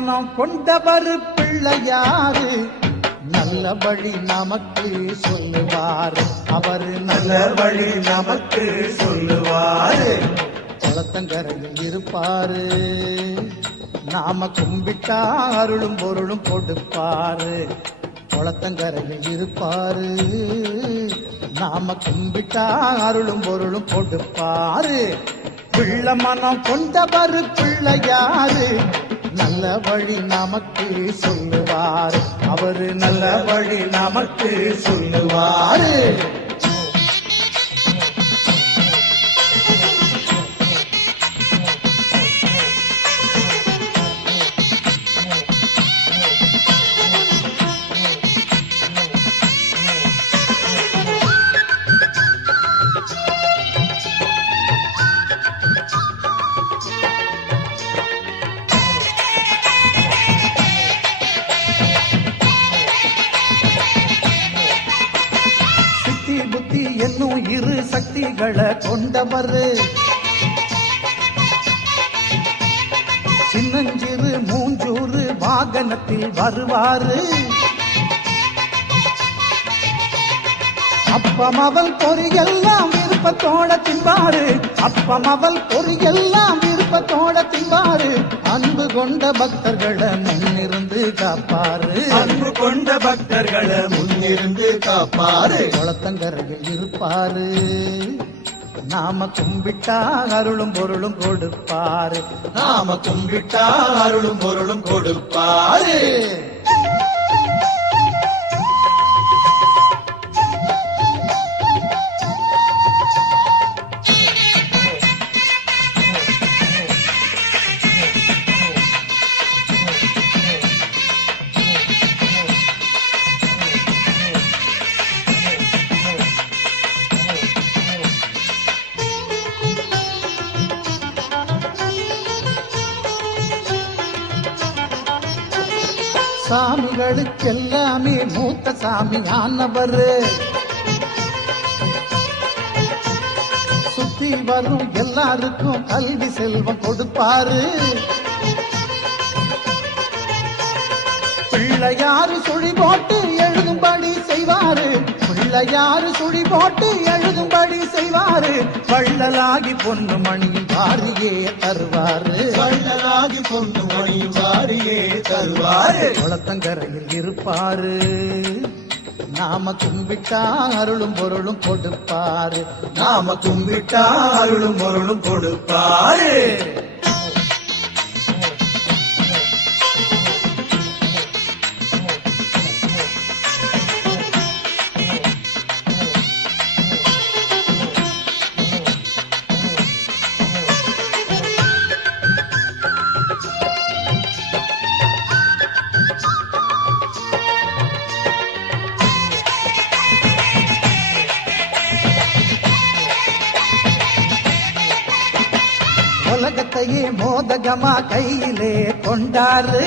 மனம் கொண்டவர் பிள்ளையாரு நல்ல வழி நமக்கு சொல்லுவார் அவர் நல்ல வழி நமக்கு சொல்லுவார் குளத்தங்கரையில் இருப்பாரு நாம கும்பிட்டா அருளும் பொருளும் கொடுப்பாரு குளத்தங்கரையில் இருப்பாரு நாம கும்பிட்டா அருளும் பொருளும் கொடுப்பாரு பிள்ளை மனம் கொண்டவர் பிள்ளையாரு நல்ல வழி நமக்கு சொல்லுவார் அவரு நல்ல வழி நமக்கு சொல்லுவாரு புத்தி என்னும் இரு சக்திகளை கொண்டவர் சின்னஞ்சிறு மூஞ்சூறு வாகனத்தில் வருவாரு அப்பம் அவள் பொறியெல்லாம் விருப்பத்தோட தின்பாரு அப்பம் அவள் பொறியெல்லாம் விருப்பத்தோட தின்பாரு அன்பு கொண்ட பக்தர்களை முன்னிருந்து காப்பாரு அன்பு கொண்ட பக்தர்களை முன்னிருந்து காப்பாரு குளத்தங்கரையில் இருப்பாரு நாம கும்பிட்டா அருளும் பொருளும் கொடுப்பாரு நாம கும்பிட்டா அருளும் பொருளும் கொடுப்பாரு சாமிகளுக்கெல்லாமே மூத்த சாமி ஆனவர் சுத்தி வரும் எல்லாருக்கும் கல்வி செல்வம் கொடுப்பாரு பிள்ளையாரு சுழி போட்டு எழுதும்படி செய்வாரு பிள்ளையாரு சுழி போட்டு எழுதும்படி செய்வாரு வள்ளலாகி பொண்ணு மணியும் வாரியே தருவாரு வள்ளலாகி பொண்ணு மணியும் வாரியே தருவாரு குளத்தங்கரையில் இருப்பாரு நாம கும்பிட்டா அருளும் பொருளும் கொடுப்பாரு நாம கும்பிட்டா அருளும் பொருளும் கொடுப்பாரு உலகத்தையே மோதகமா கையிலே கொண்டாரு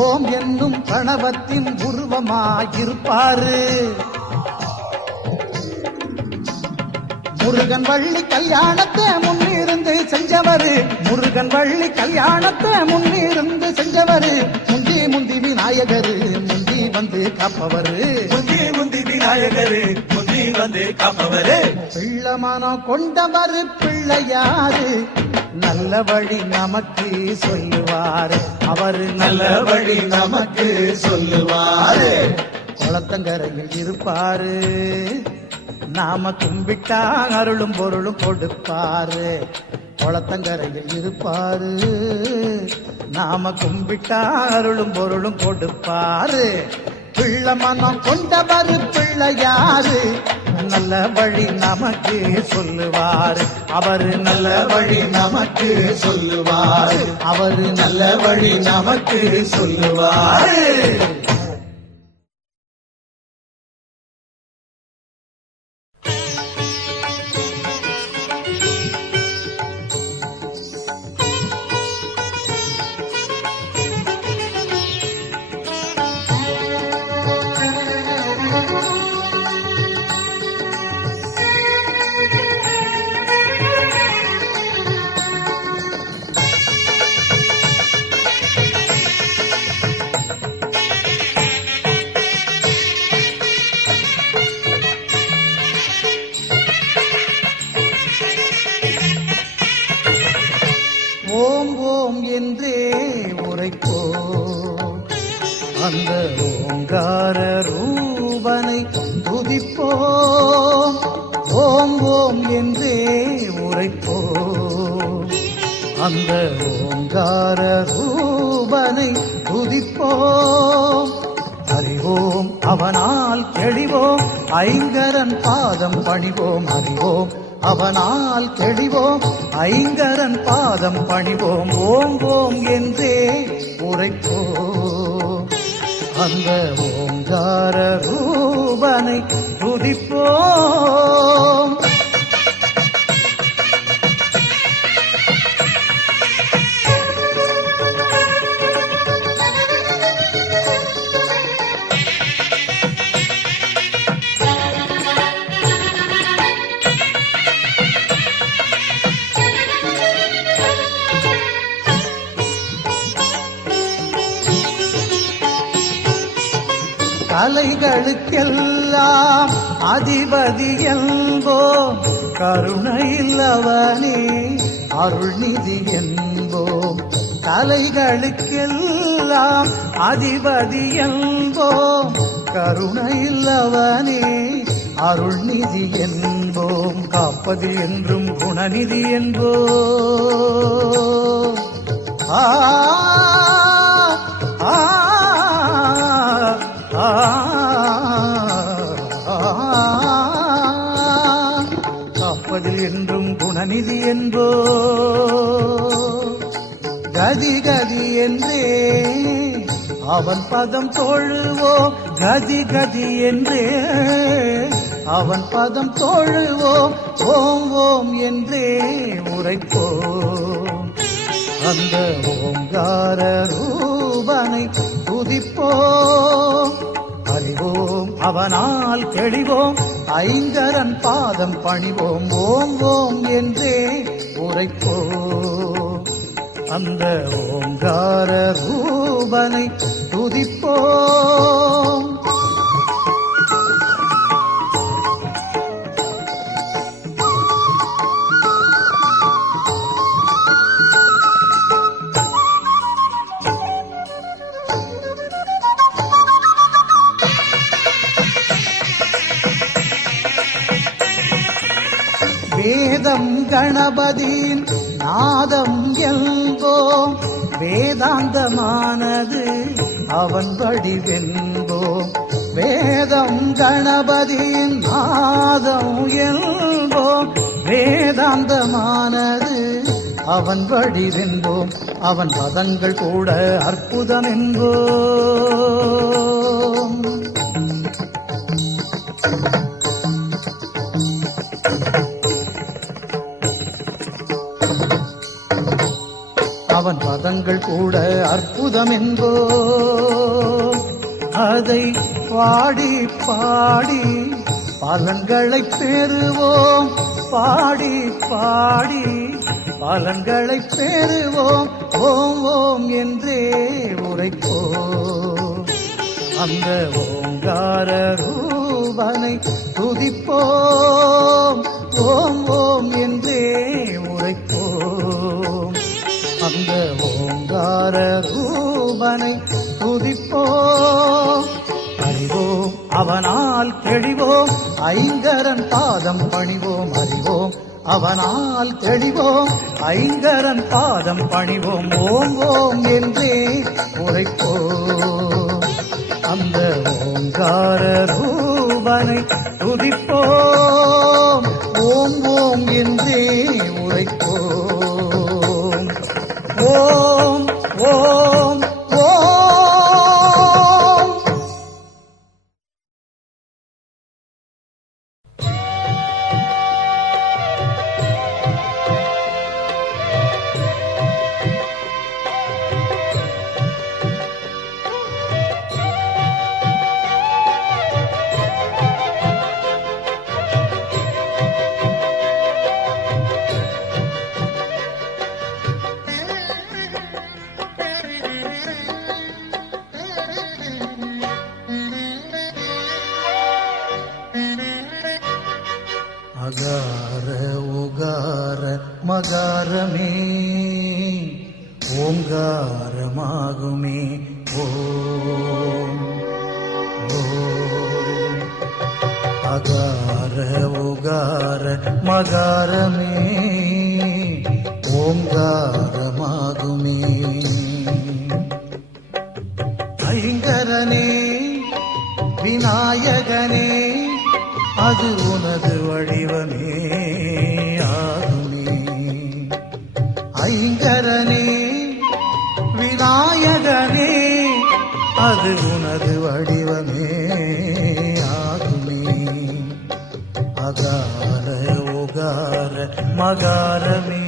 ஓம் என்னும் கணவத்தின் உருவமாயிருப்பாரு முருகன் வள்ளி கல்யாணத்தை முன்னிருந்து செஞ்சவரு முருகன் வள்ளி கல்யாணத்தை முன்னிருந்து செஞ்சவரு முந்தி முந்தி விநாயகரு முந்தி வந்து காப்பவரு முந்தி முந்தி விநாயகரு முந்தி வந்து காப்பவரு பிள்ளை மனம் கொண்டவர் பிள்ளையாரு நல்ல வழி நமக்கு சொல்லுவாரு அவரு நல்ல வழி நமக்கு சொல்லுவாரு குளத்தங்கரையில் இருப்பாரு நாம கும்பிட்டா அருளும் பொருளும் கொடுப்பாரு குளத்தங்கரையில் இருப்பாரு நாம கும்பிட்டா அருளும் பொருளும் கொடுப்பாரு பிள்ளை மனம் கொண்டவர் பிள்ளையாரு நல்ல வழி நமக்கு சொல்லுவாரு அவரு நல்ல வழி நமக்கு சொல்லுவாரு அவரு நல்ல வழி நமக்கு சொல்லுவாரு அந்த ஓங்கார ரூபனை துதிப்போம், ஓம் ஓம் என்றே உரைப்போம். அந்த ஓங்கார ரூபனை துதிப்போம், அறிவோம் அவனால் தெளிவோம், ஐங்கரன் பாதம் பணிவோம். அறிவோம் அவனால் தெளிவோம், ஐங்கரன் பாதம் பணிவோம். ஓம் ஓம் என்றே உரைப்போம், அந்த ஓங்கார ரூபனை துதிப்போம். கலைகளுக்கெல்லாம் அதிபதி என்போம், கருணையில்லவனே அருள்நிதி என்போம். கலைகளுக்கெல்லாம் அதிபதி என்போம், கருணையில்லவனே அருள்நிதி என்போம். காப்பது என்றும் குணநிதி என்போம். ஆ ஆ காப்பதில் என்றும் குணநிதி என்போ. கதி கதி என்றே அவன் பதம் தொழுவோம், கதி கதி என்றே அவன் பதம் தொழுவோம். ஓம் ஓம் என்றே உரைப்போம், அந்த ஓங்கார ரூபனை துதிப்போம். அறிவோம் அவனால் தெளிவோம், ஐங்கரன் பாதம் பணிவோம். ஓம் ஓம் என்றே உரைப்போம், அந்த ஓங்கார ரூபனை துதிப்போம். வேதம் கணபதியின் நாதம் என்போம், வேதாந்தமானது அவன் வடிவென்போம். வேதம் கணபதியின் நாதம் என்போம், வேதாந்தமானது அவன் வடிவென்போம். அவன் பதங்கள் கூட அற்புதம் என்போம். அவன் பதங்கள் கூட அற்புதம் என்போம். அதை பாடி பாடி பலன்களை பெறுவோம், பாடி பாடி பலன்களை பெறுவோம். ஓம் ஓம் என்றே உரைப்போம், அந்த ஓங்கார ரூபனை துதிப்போம். ஓம் ஓம் என்றே உரைப்போம், அந்த ஓங்கார ரூபனை துதிப்போம். அறிவோம் அவனால் தெளிவோம், ஐங்கரன் பாதம் பணிவோம். அறிவோம் அவனால் தெளிவோம், ஐங்கரன் பாதம் பணிவோம். ஓம் ஓம் என்றே உரைப்போம், அந்த ஓங்கார ரூபனை துதிப்போம். ஓம் ஓம் என்றே உரைப்போம். ஓம் ஓம் ஓம். அகார உகார மகாரமே ஓங்காரமாகுமே. ஓம் மகாரமே ஓங்காரமாகுமே. ஐங்கரனே விநாயகனே அது உனது வடிவமே ஆகுமே. ஐங்கரனே விநாயகனே அது உனது வடிவமே ஆகுமே. அகார ஓகார மகாரமே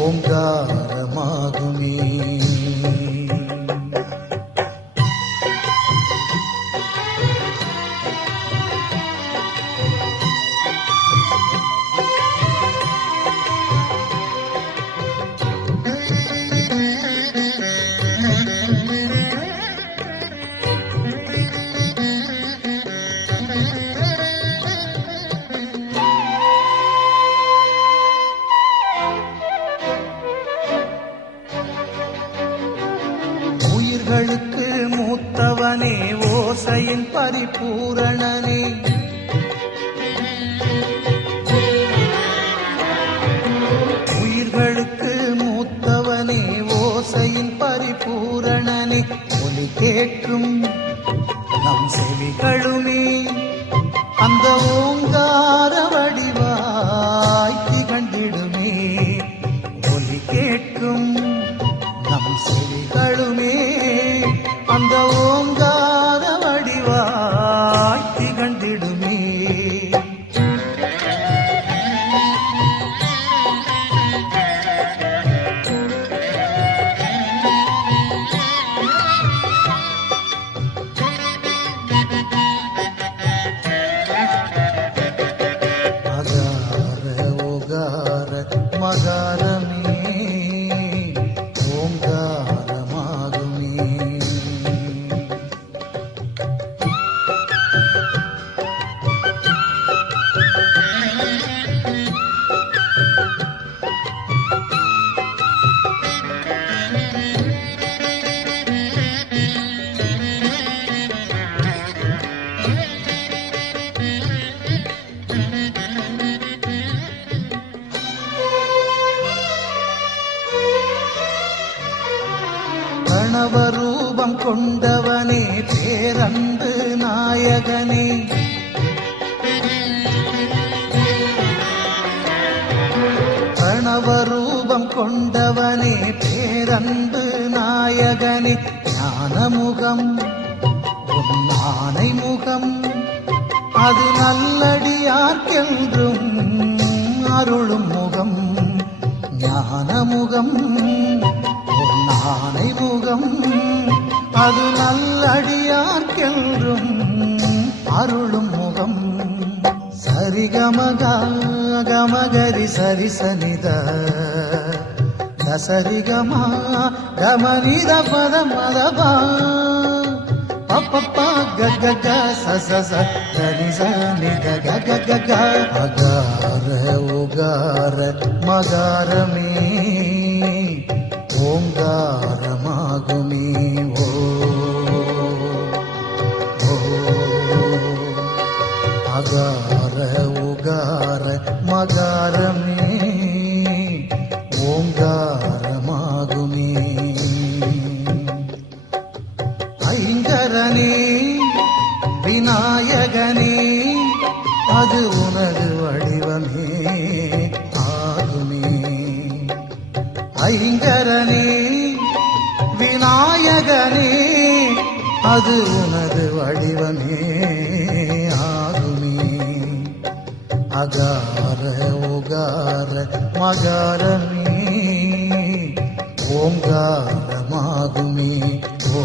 ஓங்காரமாகுமே. உயிர்களுக்கு மூத்தவனே ஓசையின் பரிபூரணனே. உயிர்களுக்கு மூத்தவனே ஓசையின் பரிபூரணனே. ஒலி கேட்கும் நம் செவிகளுமே அந்த ஓங்கார வடிவாய் திகழ்ந்திடுமே. ஒலி கேட்கும் நம் செவிகளுமே அந்த ஓங்கார வடிவாய் திகழ்ந்திடுமே. அகார ஓகார மகாரமே ஓங்காரமாகுமே. கணவரூபம் கொண்டவனே பேரன்பு நாயகனே. கணவரூபம் கொண்டவனே பேரன்பு நாயகனே. ஞானமுகம் உன் ஆனை முகம் அது நல்லடியார்க்கென்றும் அருளும் முகம். ஞானமுகம் உன் ஆனை முகம் அது நல்லடியார்க்கென்றும் அருளும் முகம். சரிகமகா கமகரி சரிசனித சரிகமா கமனித பத மதபா பப்பப்பா கக சச சரி சனித கக. அகார உகார மகாரமே ஓங்காரமாகுமே. ஓ அகார உகார மகாரமே ஓங்காரமாகுமே. ஐங்கரனே விநாயகனே அது உனது வடிவமே ஆகுமே. ஐங்கரனே விநாயகனே அது உனது வடிவமே ஆகுமே. அகார உகார மகாரமே ஓங்காரமாகுமே. ஓ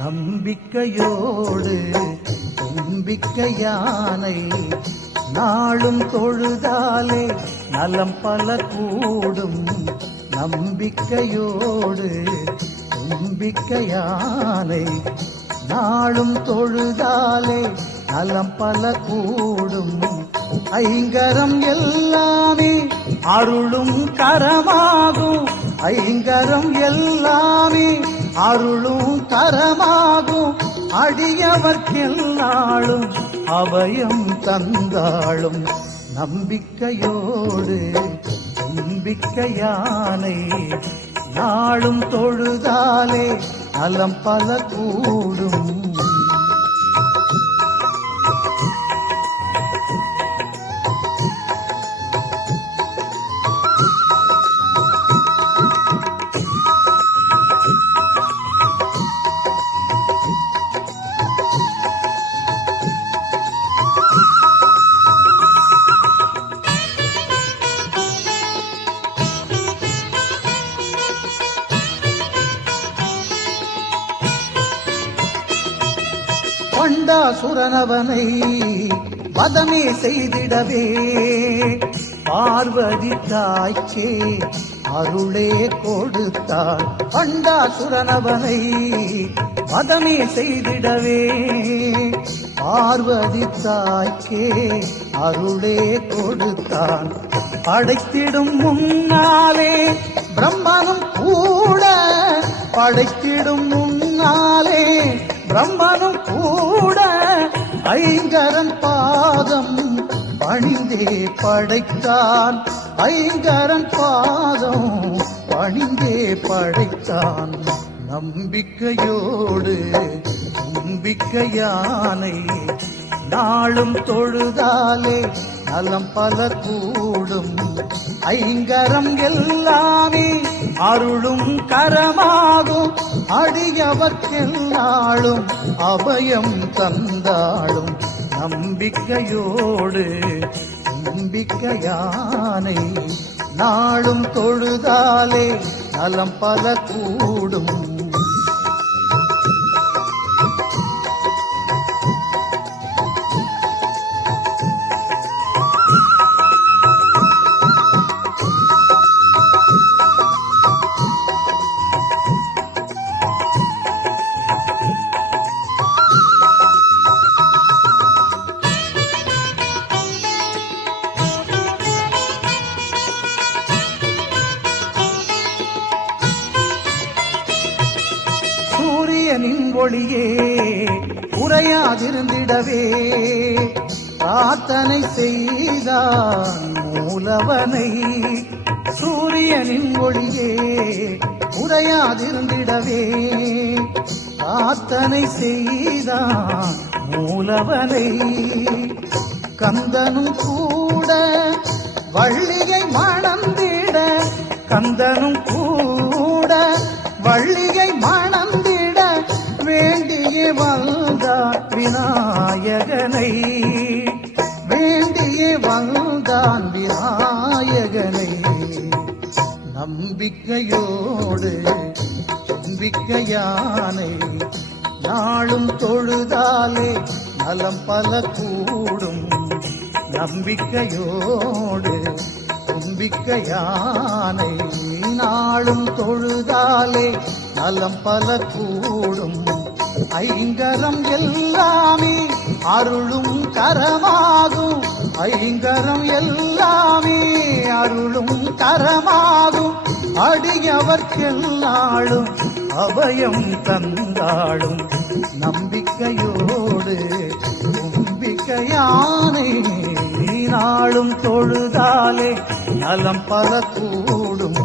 நம்பிக்கையோடு நம்பிக்கையானை நாளும் தொழுதாலே நலம் பல கூடும் நம்பிக்கையோடு நம்பிக்கையானை நாளும் தொழுதாலே நலம் பல கூடும் ஐங்கரம் எல்லாமே அருளும் கரமாகும் ஐங்கரம் எல்லாமே அருளும் கரமாகும் அடியவர்க்கெல்லாளும் அபயம் தந்தாளும் நம்பிக்கையோடு நம்பிக்கையானை நாளும் தொழுதாலே நலம் பல கூடும் பண்டாசுரனவனை வதமே செய்திடவே பார்வதி தாய்ச்சே அருளே கொடுத்தாள் பண்டாசுரனவனை வதமே செய்திடவே பார்வதி தாய்க்கே அருளே கொடுத்தான் படைத்திடும் முன்னாலே பிரம்மனும் கூட படைத்திடும் முன்னாலே பிரம்மனும் கூட ஐங்கரன் பாதம் பணிந்தே படைத்தான் ஐங்கரன் பாதம் பணிந்தே படைத்தான் நம்பிக்கையோடு நம்பிக்கையானை நாளும் தொழுதாலே நலம் பல கூடும் ஐங்கரம் எல்லாமே அருளும் கரமாகும் அடியவர்க்கெல்லாளும் அபயம் தந்தாளும் நம்பிக்கையோடு நம்பிக்கையானை நாளும் தொழுதாலே நலம் பல கூடும் சூரியனின் ஒளியே உறையாதிருந்திடவே பிரார்த்தனை செய்தான் மூலவனை சூரியனின் ஒளியே உறையாதிருந்திடவே பிரார்த்தனை செய்தான் மூலவனை கந்தனும் கூட வள்ளியை மணந்திட கந்தனும் கூட வள்ளியை மணந்திட வேண்டிய வந்தான் விநாயகனை வேண்டிய வந்தான் விநாயகனை நம்பிக்கையோடு நம்பிக்கையானை நாளும் தொழுதாலே நலம் பல கூடும் நம்பிக்கையோடு நம்பிக்கையானை நாளும் தொழுதாலே நலம் பல கூடும் ஐங்கரம் எல்லாமே அருளும் கரமாகும் ஐங்கரம் எல்லாமே அருளும் கரமாகும் அடியவர்க்கெல்லாளும் அபயம் தந்தாளும் நம்பிக்கையோடு நம்பிக்கையானை நாளும் தொழுதாலே நலம் பல கூடும்